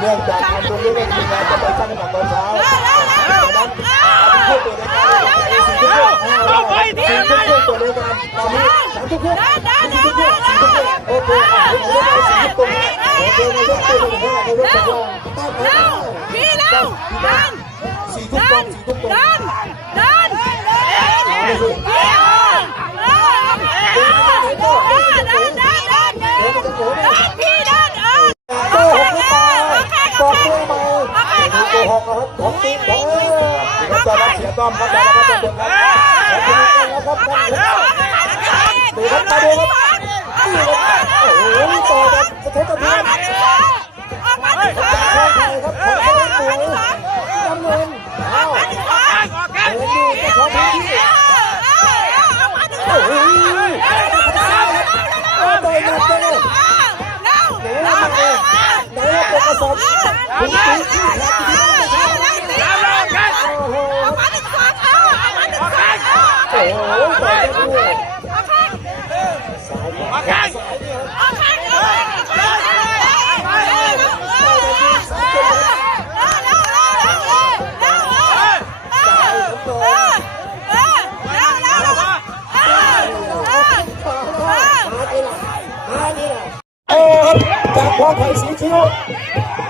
เนื่องจากทำตรงนี้เป็นทีมงานจะไปสร้างหนักตอนเช้าดังนั้นช่วยตัวในการสิ่งที่ช่วยตัวในการตอนนี้ทุกคนโอเคสิ่งที่ตรงนี้โอเคในยกตัวหนึ่งห้าในยกสองพี่เร็วสี่ทุกตรงพี่เดินโกหกหรือเปล่าบอกตัวใหม่โกหกนะครับของจริงครับตอนรับเสียต้อมครับตอนรับท่านผู้ชมครับขอบคุณนะครับดูครับมาดูครับโอ้โหต่อแบบสะเทือนสะเทือนของไทยครับของไทยสวยจำเงินอ้าวเดินดูเจ้าของพื้นที่โอ้โหต่อยหนักเลยไหนเป็นกระสอบถึงที่ครับโอ้โหต่อยได้ด้วยสายจากพอไทยสีคิ้ว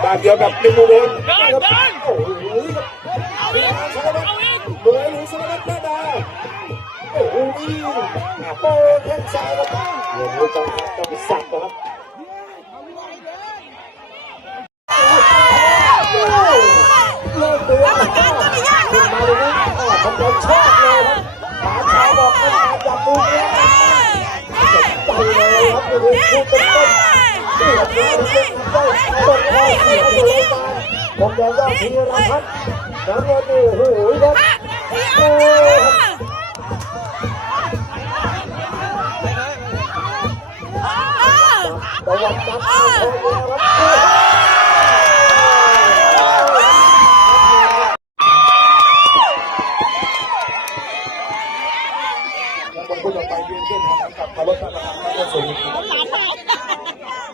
บาดเดียวกับลิมูเบนโอ้โหหรือสารวัตรหน้าดาโอ้โหโป้แข้งซ้ายครับโอ้โหต้องสับนะครับเลิกตัวขึ้นมาเลยนะผมโดนชอบเลยครับหมาชาวบอกให้จับมือเลยใจเลยครับโอ้โหเป็นต้นผมบอกว่าธีรพัฒน์น้ำเงินนี่โอ้โหครับตะวันตัดโอ้โหครับคนต่อไปยืนขึ้นทำกับพระรถพระประธานพระสูง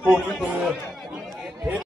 ผู้นี้คือ